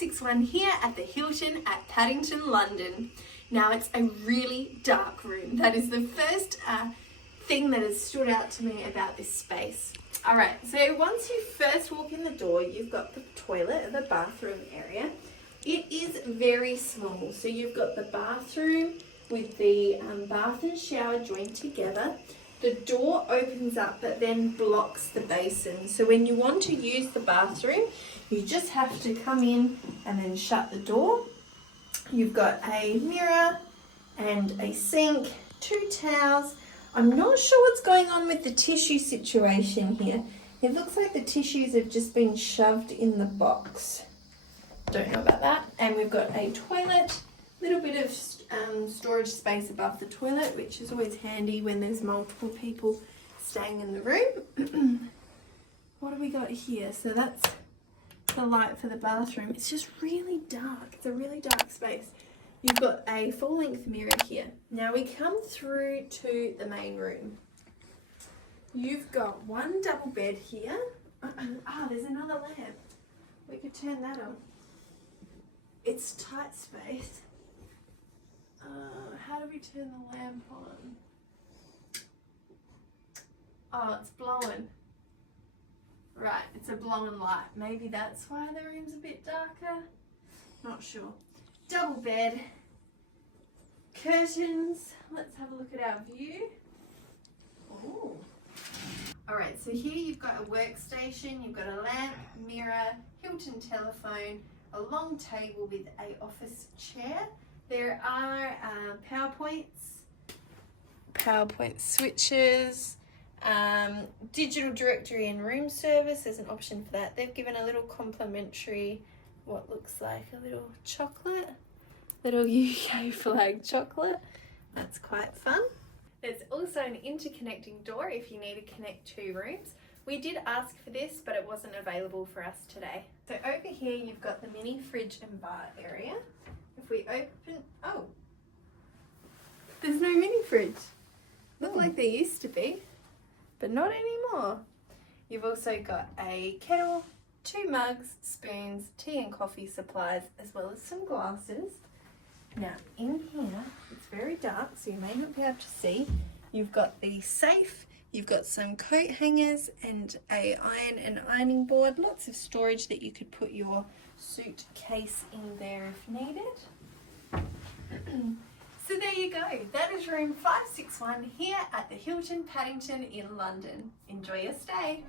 561 here at the Hilton at Paddington, London. Now it's a really dark room. That is the first thing that has stood out to me about this space. Alright, so once you first walk in the door, you've got the toilet, the bathroom area. It is very small, so you've got the bathroom with the bath and shower joined together. The door opens up but then blocks the basin. So when you want to use the bathroom, you just have to come in and then shut the door. You've got a mirror and a sink, 2 towels. I'm not sure what's going on with the tissue situation here. It looks like the tissues have just been shoved in the box. Don't know about that. And we've got a toilet, little bit of storage space above the toilet, which is always handy when there's multiple people staying in the room. What have we got here? So that's the light for the bathroom. It's just really dark. It's a really dark space. You've got a full-length mirror here. Now we come through to the main room. You've got one double bed here. There's another lamp. We could turn that on. It's tight space. How do we turn the lamp on? Oh, it's blowing. Right, it's a blowing light. Maybe that's why the room's a bit darker. Not sure. Double bed. Curtains. Let's have a look at our view. Oh. Alright, so here you've got a workstation, you've got a lamp, mirror, Hilton telephone, a long table with an office chair. There are PowerPoint switches, digital directory and room service. There's an option for that. They've given a little complimentary, what looks like a little chocolate, little UK flag chocolate. That's quite fun. There's also an interconnecting door if you need to connect 2 rooms. We did ask for this, but it wasn't available for us today. So over here you've got the mini fridge and bar area. If we open, there's no mini fridge. Look like there used to be, but not anymore. You've also got a kettle, 2 mugs, spoons, tea and coffee supplies, as well as some glasses. Now in here, it's very dark, so you may not be able to see. You've got the safe, you've got some coat hangers and a iron and ironing board. Lots of storage that you could put your suitcase in there if needed. So there you go. That is room 561 here at the Hilton Paddington in London. Enjoy your stay.